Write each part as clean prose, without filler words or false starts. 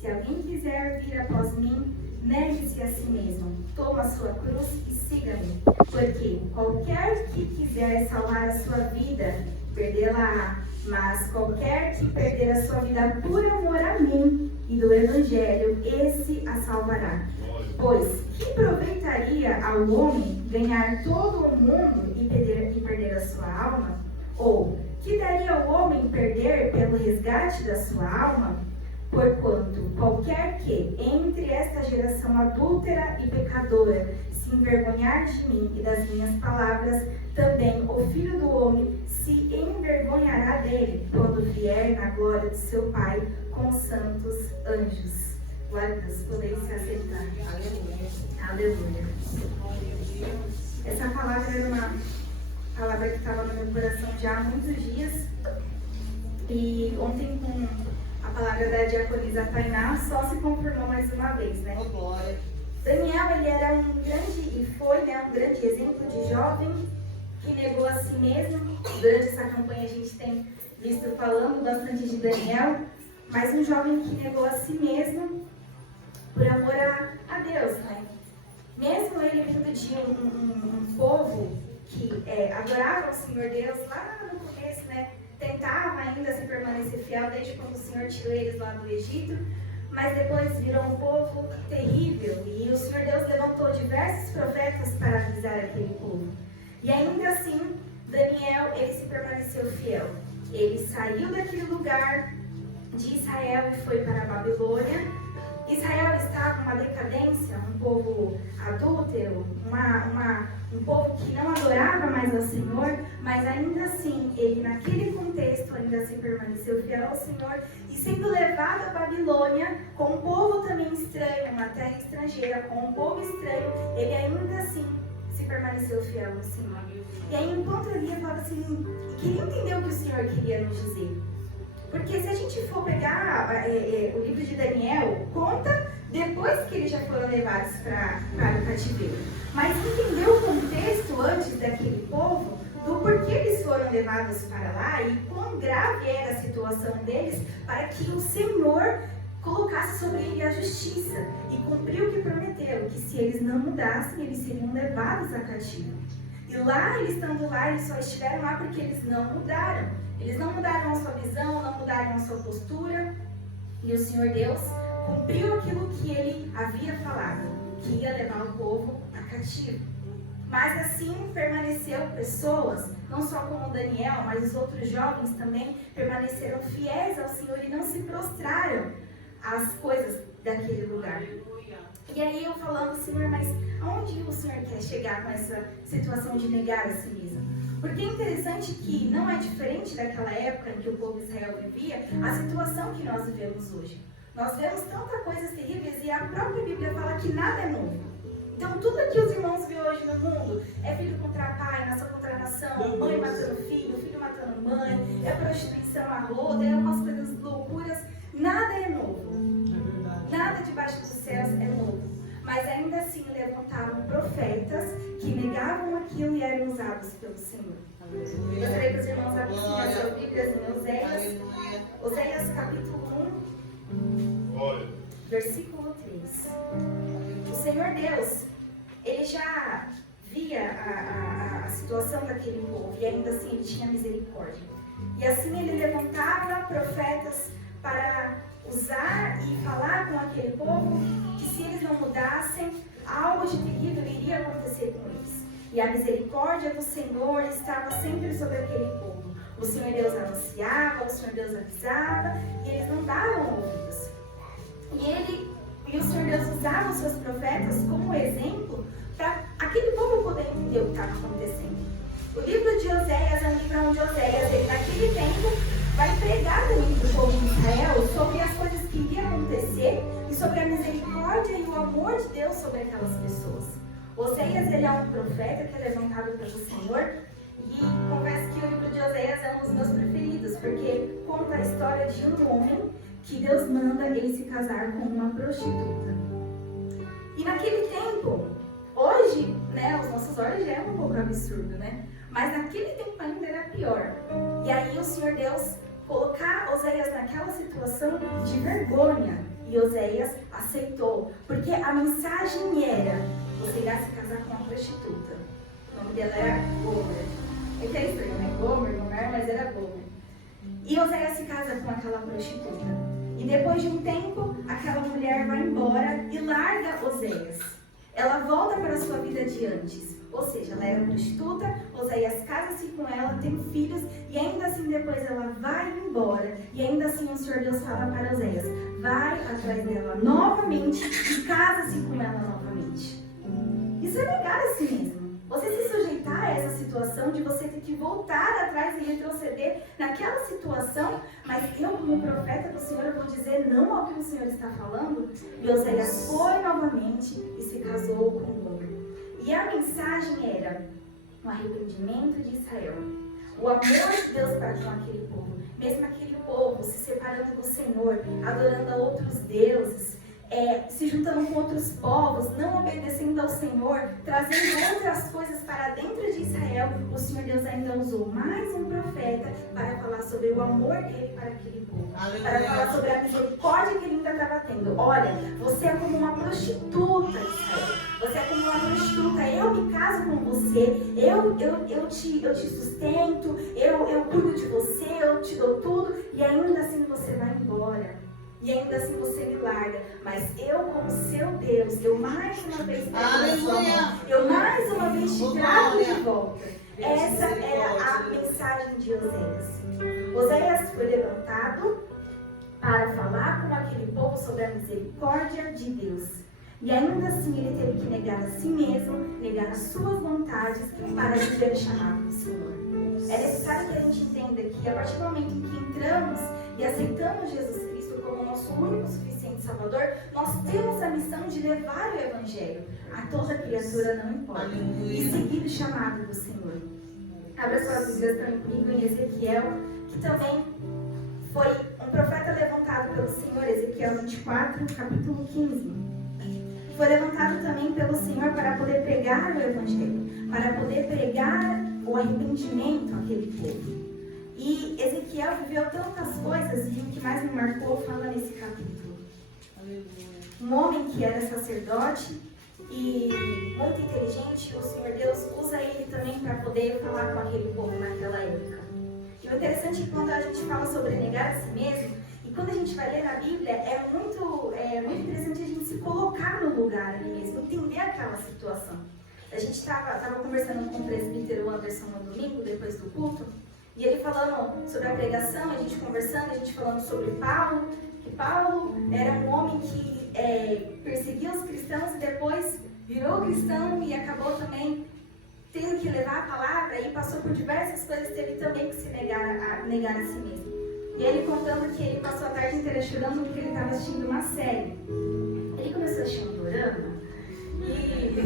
Se alguém quiser vir após mim, negue-se a si mesmo, toma a sua cruz e siga-me. Porque qualquer que quiser salvar a sua vida, perdê-la-á. Mas qualquer que perder a sua vida por amor a mim e do Evangelho, esse a salvará. Pois, que proveitaria ao homem ganhar todo o mundo e perder a sua alma? Ou, que daria ao homem perder pelo resgate da sua alma? Porquanto, qualquer que, entre esta geração adúltera e pecadora, se envergonhar de mim e das minhas palavras, também o Filho do Homem se envergonhará dele, quando vier na glória de seu Pai com os santos anjos. Glória a Deus, podeis se assentar. Aleluia. Essa palavra era uma palavra que estava no meu coração já há muitos dias. E ontem, com a palavra da diaconisa Tainá, só se confirmou mais uma vez, né? Daniel, ele era um grande exemplo de jovem que negou a si mesmo. Durante essa campanha a gente tem visto falando bastante de Daniel, mas um jovem que negou a si mesmo por amor a Deus, né? Mesmo ele vindo de um povo que adorava o Senhor Deus, lá no começo, né? Tentava ainda se permanecer fiel desde quando o Senhor tirou eles lá do Egito, mas depois virou um povo terrível e o Senhor Deus levantou diversos profetas para avisar aquele povo. E ainda assim, Daniel, ele se permaneceu fiel. Ele saiu daquele lugar de Israel e foi para a Babilônia. Israel estava numa decadência, um povo adúltero, um povo que não adorava mais ao Senhor, mas ainda assim, ele naquele contexto ainda assim permaneceu fiel ao Senhor e sendo levado à Babilônia com um povo também estranho, uma terra estrangeira, com um povo estranho, ele ainda assim se permaneceu fiel ao Senhor. E aí, enquanto ele falava assim, queria entender o que o Senhor queria nos dizer. Porque se a gente for pegar o livro de Daniel, conta depois que eles já foram levados para o cativeiro. Mas entender o contexto antes daquele povo, do porquê eles foram levados para lá e quão grave era a situação deles, para que o Senhor colocasse sobre ele a justiça e cumpriu o que prometeu, que se eles não mudassem, eles seriam levados a cativo. E lá, eles estando lá, eles só estiveram lá porque eles não mudaram. Eles não mudaram a sua visão, não mudaram a sua postura. E o Senhor Deus cumpriu aquilo que ele havia falado, que ia levar o povo a cativo. Mas assim permaneceu pessoas, não só como Daniel, mas os outros jovens também permaneceram fiéis ao Senhor e não se prostraram às coisas daquele lugar. E aí eu falando, Senhor, mas aonde o Senhor quer chegar com essa situação de negar a si mesmo? Porque é interessante que não é diferente daquela época em que o povo de Israel vivia, a situação que nós vivemos hoje. Nós vemos tantas coisas terríveis e a própria Bíblia fala que nada é novo. Então tudo que os irmãos vê hoje no mundo é filho contra pai, nação contra nação, mãe matando filho, filho matando mãe, é prostituição à roda, é umas coisas loucuras. Nada é novo. Nada debaixo dos céus é novo. Mas ainda assim levantavam profetas que negavam aquilo e eram usados pelo Senhor. Eu gostaria que os irmãos abrissem as suas Bíblias em Oséias capítulo 1, versículo 3. O Senhor Deus, ele já via a situação daquele povo e ainda assim ele tinha misericórdia. E assim ele levantava profetas para usar e falar com aquele povo que se eles não mudassem, algo de terrível iria acontecer com eles. E a misericórdia do Senhor estava sempre sobre aquele povo. O Senhor Deus anunciava, o Senhor Deus avisava, e eles não davam ouvidos. E o Senhor Deus usava os seus profetas como exemplo para aquele povo poder entender o que estava acontecendo. O livro de Oséias é um livro onde Oséias, ele, naquele tempo, vai pregar também para o povo de Israel sobre as coisas que iriam acontecer e sobre a misericórdia e o amor de Deus sobre aquelas pessoas. Oséias, ele é um profeta que é levantado pelo Senhor e confesso que o livro de Oséias é um dos meus preferidos, porque conta a história de um homem que Deus manda ele se casar com uma prostituta. E naquele tempo, hoje, né, aos nossos olhos já é um pouco absurdo, né? Mas naquele tempo ainda era pior. E aí o Senhor Deus colocar Oséias naquela situação de vergonha. E Oséias aceitou, porque a mensagem era: você irá se casar com uma prostituta. O nome dela era Gomer. É que é estranho, né? Gomer, mas era Gomer. E Oséias se casa com aquela prostituta. E depois de um tempo, aquela mulher vai embora e larga Oséias. Ela volta para a sua vida de antes. Ou seja, ela era prostituta, Oséias casa-se com ela, tem filhos, e ainda assim depois ela vai embora. E ainda assim o Senhor Deus fala para Oséias: vai atrás dela novamente e casa-se com ela novamente. Isso é negar a si mesmo. Você se sujeitar a essa situação de você ter que voltar atrás e retroceder naquela situação, mas eu, como profeta do Senhor, eu vou dizer não ao que o Senhor está falando. E Oséias foi novamente e se casou com Gomer. E a mensagem era o arrependimento de Israel, o amor de Deus para com aquele povo, mesmo aquele povo se separando do Senhor, adorando a outros deuses, se juntando com outros povos, não obedecendo ao Senhor, trazendo outras coisas para dentro de Israel. O Senhor Deus ainda usou mais um profeta para falar sobre o amor dele para aquele povo, para falar sobre a misericórdia que ele ainda estava tendo. Olha, você é como uma prostituta, Israel. Você é como uma prostituta. Eu me caso com você, eu te sustento, eu cuido de você, eu te dou tudo, e ainda assim você vai embora. E ainda assim você me larga. Mas eu, como seu Deus, eu mais uma vez pego na sua mão. Eu mais uma vez te trago de volta. Essa era a mensagem de Oséias. Oséias foi levantado para falar com aquele povo sobre a misericórdia de Deus. E ainda assim ele teve que negar a si mesmo, negar as suas vontades para viver o chamado do Senhor. É necessário que a gente entenda que a partir do momento em que entramos e aceitamos Jesus Cristo como nosso único suficiente Salvador, nós temos a missão de levar o Evangelho a toda criatura, não importa, e seguir o chamado do Senhor. Abra suas Bíblias também comigo em Ezequiel, que também foi um profeta levantado pelo Senhor, Ezequiel 24, capítulo 15. Foi levantado também pelo Senhor para poder pregar o Evangelho, para poder pregar o arrependimento àquele povo. E Ezequiel viveu tantas coisas, e o que mais me marcou fala nesse capítulo. Um homem que era sacerdote e muito inteligente, o Senhor Deus usa ele também para poder falar com aquele povo naquela época. E o interessante é que quando a gente fala sobre negar a si mesmo, e quando a gente vai ler na Bíblia, é muito interessante a gente se colocar no lugar ali mesmo, entender aquela situação. A gente estava conversando com o presbítero Anderson no domingo, depois do culto, e ele falando sobre a pregação, a gente conversando, a gente falando sobre Paulo, que Paulo era um homem que perseguia os cristãos e depois virou cristão e acabou também tendo que levar a palavra e passou por diversas coisas, teve também que se negar a si mesmo. E ele contando que ele passou a tarde inteira chorando porque ele estava assistindo uma série. Ele começou a assistir um dorama e...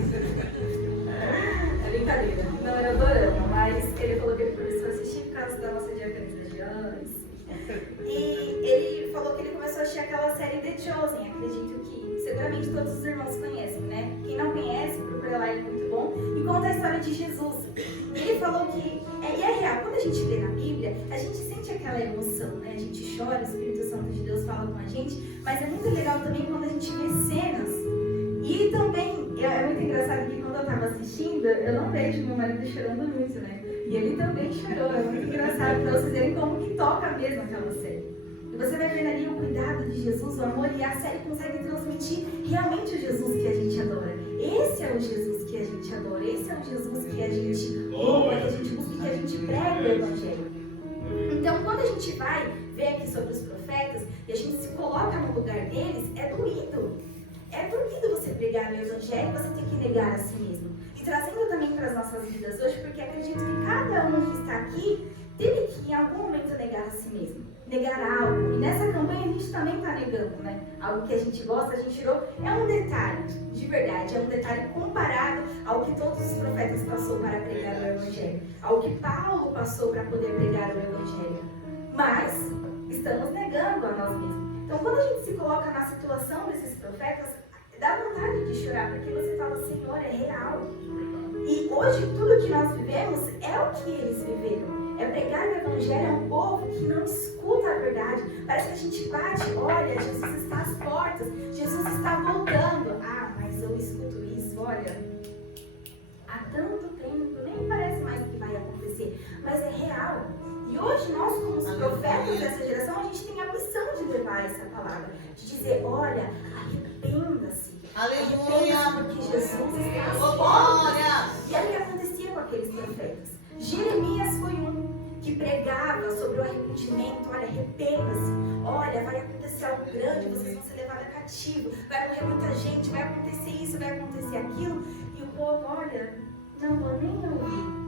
é brincadeira, não era dorama, mas ele falou que ele começou a assistir por causa da nossa diaconisa Giannis. E ele falou que ele começou a assistir aquela série The Chosen, acredito que seguramente todos os irmãos conhecem, né? Quem não conhece, procura lá, ele é muito bom. E conta a história de Jesus. E ele falou que, e é real, quando a gente lê na Bíblia, a gente sente aquela emoção, né? A gente chora, o Espírito Santo de Deus fala com a gente, mas é muito legal também quando a gente vê cenas. E também, é muito engraçado que quando eu estava assistindo, eu não vejo meu marido chorando muito, né? E ele também chorou, é muito engraçado para vocês verem como que toca mesmo aquela série. E você vai ver ali o cuidado de Jesus, o amor, e a série consegue transmitir realmente o Jesus que a gente adora. Esse é o Jesus que a gente adora, esse é o Jesus que a gente louva, que a gente busca, que a gente prega o Evangelho. Então, quando a gente vai ver aqui sobre os profetas e a gente se coloca no lugar deles, é doído. É doído você pregar o Evangelho e você ter que negar a si mesmo. E trazendo também para as nossas vidas hoje, porque acredito que cada um que está aqui teve que em algum momento negar a si mesmo. Negar algo. E nessa campanha a gente também está negando, né? Algo que a gente gosta, a gente tirou. É um detalhe, de verdade, é um detalhe comparado ao que todos os profetas passou para pregar o Evangelho. Ao que Paulo passou para poder pregar o Evangelho. Mas estamos negando a nós mesmos. Então quando a gente se coloca na situação desses profetas, dá vontade de chorar, porque você fala, Senhor, é real. E hoje tudo que nós vivemos é o que eles viveram. Pregar o evangelho a um povo que não escuta a verdade. Parece que a gente bate, olha, Jesus está às portas, Jesus está voltando. Ah, mas eu escuto isso, olha, há tanto tempo, nem parece mais que vai acontecer, mas é real. E hoje nós, como os profetas dessa geração, a gente tem a missão de levar essa palavra, de dizer, olha, arrependa-se. Arrependa-se porque Jesus está às portas. E era o que acontecia com aqueles profetas. Jeremias foi um que pregava sobre o arrependimento. Olha, arrependa-se. Olha, vai acontecer algo grande, vocês vão ser levados cativo, vai morrer muita gente, vai acontecer isso, vai acontecer aquilo. E o povo, olha, não vou nem ouvir.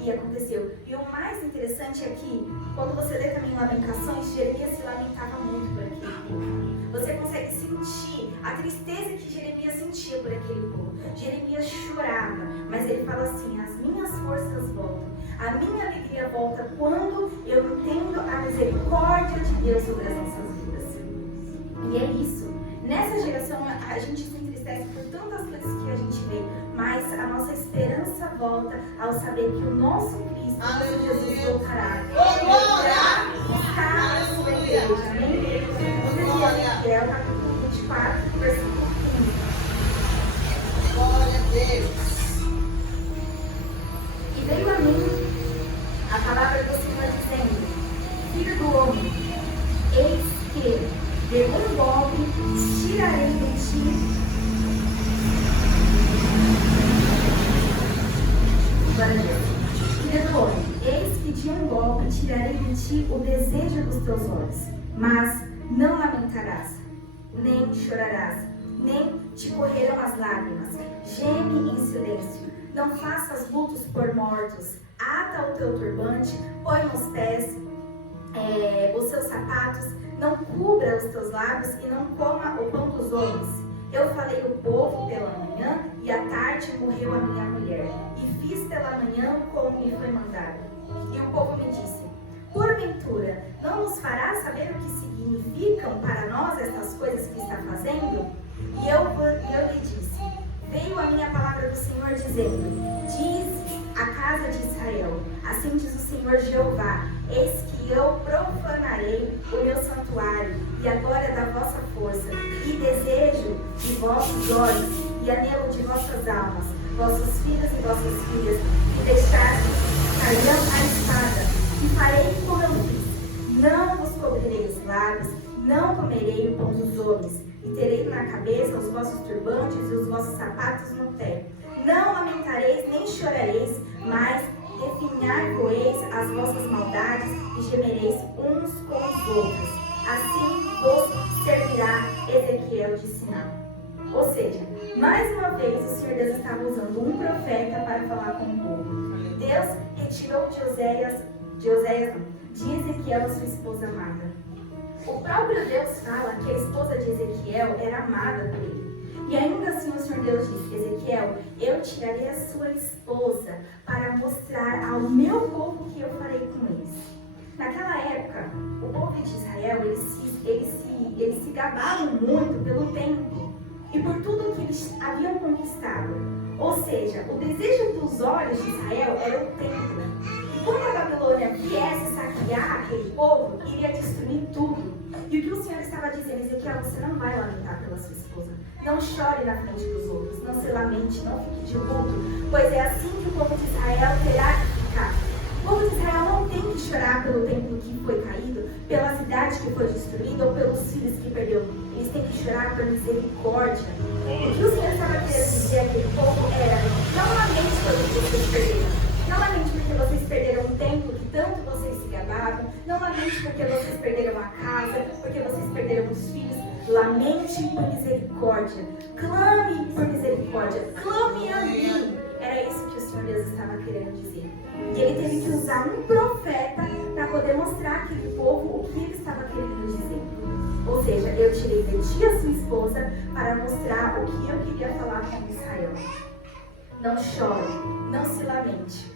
E aconteceu. E o mais interessante é que, quando você lê também Lamentações, Jeremias se lamentava muito por aquele povo. Você consegue sentir a tristeza que Jeremias sentia por aquele povo. Jeremias chorava, mas ele fala assim, as minhas forças voltam, a minha alegria volta quando eu entendo a misericórdia de Deus sobre as nossas vidas. E é isso. Nessa geração, a gente se entristece por tantas coisas que a gente vê, mas a nossa esperança volta ao saber que o nosso Cristo, Jesus, voltará. Voltará buscar a sua igreja. Amém? Ezequiel, capítulo 24, versículo 15. Glória a Deus. E veio a mim a palavra do Senhor dizendo, filho do homem, eis que de um golpe tirarei de ti. Filho do homem, eis que de um golpe tirarei de ti o desejo dos teus olhos, mas não lamentarás, nem chorarás, nem te correrão as lágrimas. Geme em silêncio, não faças lutos por mortos, ata o teu turbante, põe nos pés os seus sapatos, não cubra os teus lábios e não coma o pão dos homens. Eu falei o povo pela manhã e à tarde morreu a minha mulher, e fiz pela manhã como me foi mandado. E o povo me disse, porventura, não nos fará saber o que significam para nós estas coisas que está fazendo? E eu lhe disse, veio a minha palavra do Senhor dizendo, diz a casa de Israel, assim diz o Senhor Jeová, eis que eu profanarei o meu santuário, e agora da vossa força, e desejo de vossos olhos, e anelo de vossas almas, vossos filhos e vossas filhas, e deixaste cairão a espada, e farei como eu fiz, não vos cobrirei os lábios, não comerei o pão dos homens, e terei na cabeça os vossos turbantes e os vossos sapatos no pé. Não lamentareis nem chorareis, mas definhar-vos as vossas maldades e gemereis uns com os outros. Assim vos servirá Ezequiel de sinal. Ou seja, mais uma vez o Senhor Deus estava usando um profeta para falar com o povo. Deus retirou de Ezequiel a sua esposa amada. O próprio Deus fala que a esposa de Ezequiel era amada por ele. E ainda assim o Senhor Deus disse, Ezequiel, eu tirarei a sua esposa para mostrar ao meu povo o que eu farei com eles. Naquela época, o povo de Israel, eles se gabavam muito pelo templo e por tudo que eles haviam conquistado. Ou seja, o desejo dos olhos de Israel era o templo. E quando a Babilônia viesse saquear aquele povo, iria destruir tudo. E o que o Senhor estava dizendo, Ezequiel, você não vai lamentar pela sua esposa. Não chore na frente dos outros, não se lamente, não fique de luto, pois é assim que o povo de Israel terá que ficar. O povo de Israel não tem que chorar pelo templo que foi caído, pela cidade que foi destruída ou pelos filhos que perdeu. Eles têm que chorar por misericórdia. O que o Senhor estava querendo dizer àquele povo era, não lamente pelo que vocês perderam. Não lamente porque vocês perderam um templo que tanto vocês se gabavam. Não lamente porque vocês perderam a casa, porque vocês perderam os filhos. Lamente por misericórdia. Clame por misericórdia. Clame a mim. Era isso que o Senhor Deus estava querendo dizer. E ele teve que usar um profeta para poder mostrar àquele povo o que ele estava querendo dizer. Ou seja, eu tirei de ti a sua esposa para mostrar o que eu queria falar com Israel. Não chore, não se lamente.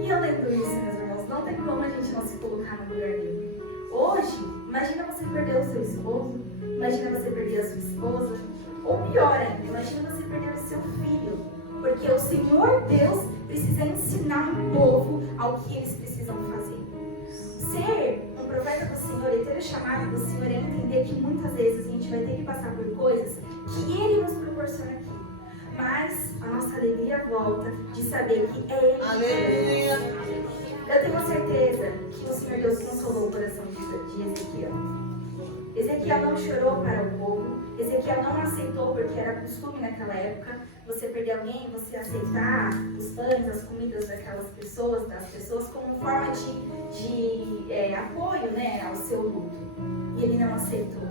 E eu lendo isso, meus irmãos, não tem como a gente não se colocar no lugar dele. Hoje, imagina você perder o seu esposo, imagina você perder a sua esposa, ou pior ainda, imagina você perder o seu filho. Porque o Senhor Deus precisa ensinar um povo ao que eles precisam fazer. Ser um profeta do Senhor e ter o chamado do Senhor é entender que muitas vezes a gente vai ter que passar por coisas que Ele nos proporciona aqui. Mas a nossa alegria volta de saber que é Ele. Aleluia. Eu tenho certeza que o Senhor Deus consolou o coração de Ezequiel. Ezequiel não chorou para o povo. Ezequiel não aceitou, porque era costume naquela época, você perder alguém, você aceitar os pães, as comidas daquelas pessoas, das pessoas, como forma de apoio, né, ao seu luto. E ele não aceitou.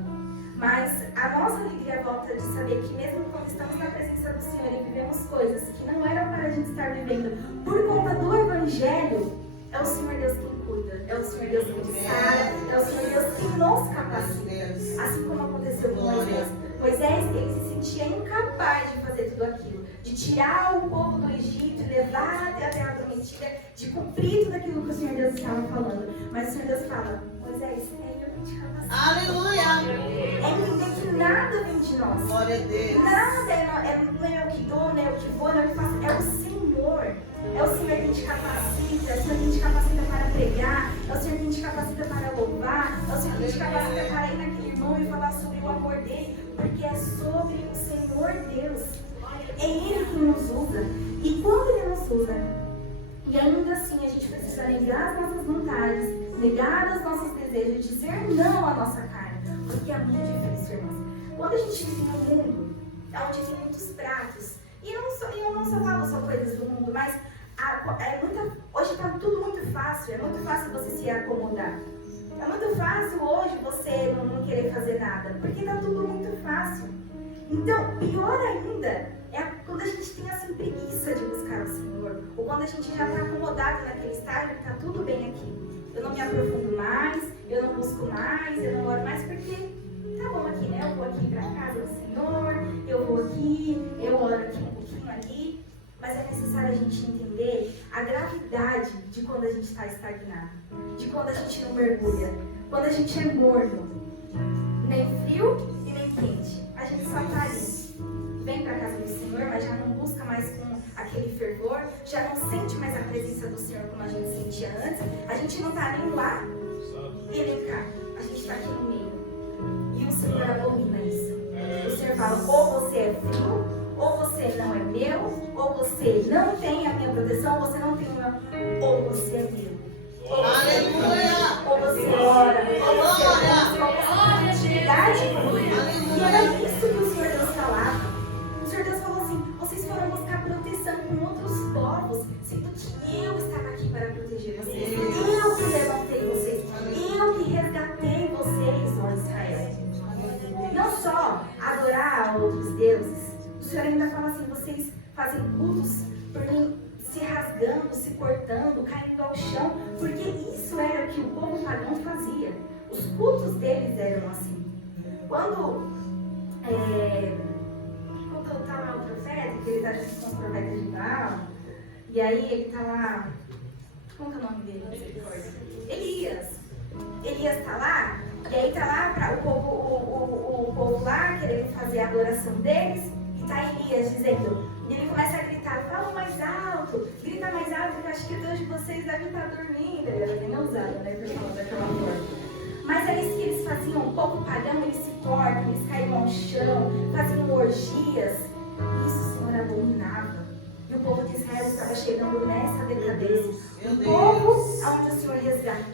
Mas a nossa alegria volta de saber que mesmo quando estamos na presença do Senhor e vivemos coisas que não eram para a gente estar vivendo, por conta do Evangelho, é o Senhor Deus quem cuida, é o Senhor Deus quem sara, é o Senhor Deus quem nos capacita. Assim como aconteceu com Moisés. Moisés, ele se sentia incapaz de fazer tudo aquilo, de tirar o povo do Egito, de levar até a terra prometida, de cumprir tudo aquilo que o Senhor Deus estava falando. Mas o Senhor Deus fala: Moisés, é eu que te capacito. Aleluia. É entender que nada vem de nós. Glória a Deus. Nada não é eu que dou, não é eu que vou, não é eu que faço. É o Senhor. É o Senhor que te capacita, é o Senhor que te capacita para pregar, é o Senhor que te capacita para louvar, é o Senhor que te capacita para ir naquele irmão e falar sobre o amor dele, porque é sobre o Senhor Deus. É Ele que nos usa. E quando Ele nos usa, e ainda assim a gente precisa negar as nossas vontades, negar os nossos desejos, dizer não à nossa carne, porque é muito difícil, irmãos. Quando a gente vive num mundo onde tem muitos pratos, e eu não só falo só coisas do mundo, mas hoje está tudo muito fácil, é muito fácil você se acomodar. É muito fácil hoje você não querer fazer nada, porque está tudo muito fácil. Então, pior ainda é quando a gente tem assim preguiça de buscar o Senhor, ou quando a gente já está acomodado naquele estágio que está tudo bem aqui. Eu não me aprofundo mais, eu não busco mais, eu não oro mais, porque tá bom aqui, né? Eu vou aqui para a casa do Senhor, eu vou aqui, eu oro aqui um pouquinho ali. Mas é necessário a gente entender a gravidade de quando a gente está estagnado, de quando a gente não mergulha, quando a gente é morno, nem frio e nem quente. A gente só está ali, vem para a casa do Senhor, mas já não busca mais com aquele fervor, já não sente mais a presença do Senhor como a gente sentia antes. A gente não está nem lá e nem cá, a gente está aqui no meio. E o Senhor abomina isso. O Senhor fala: ou você é frio, ou você não é meu, ou você não tem a minha proteção, ou você não tem o meu, ou você é meu. Aleluia. Ou você ora, ou você busca, ou você tem intimidade comigo. E era isso que o Senhor Deus falava. O Senhor Deus falou assim: vocês foram buscar proteção com outros povos, sendo que eu estava aqui para proteger vocês. Eu que levantei vocês, eu que resgatei vocês, ó Israel. Não só adorar a outros deuses. O Senhor ainda fala assim: vocês fazem cultos por mim, se rasgando, se cortando, caindo ao chão, porque isso era o que o povo pagão fazia. Os cultos deles eram assim. Quando está lá o profeta, que ele está junto com o profeta de Baal, e aí ele está lá, como que é o nome dele? Elias. Elias está lá, e aí está lá para o povo lá querendo fazer a adoração deles. Está Elias dizendo, e ele começa a gritar: fala mais alto, grita mais alto, que eu acho que Deus de vocês deve estar dormindo. Ele era bem ousado, né, para falar daquela forma. Mas é isso que eles faziam, o povo pagão, eles se cortam, eles caíam ao chão, faziam orgias. Isso o Senhor abominava. E o povo de Israel estava chegando nessa decadência. O povo onde o Senhor resgatou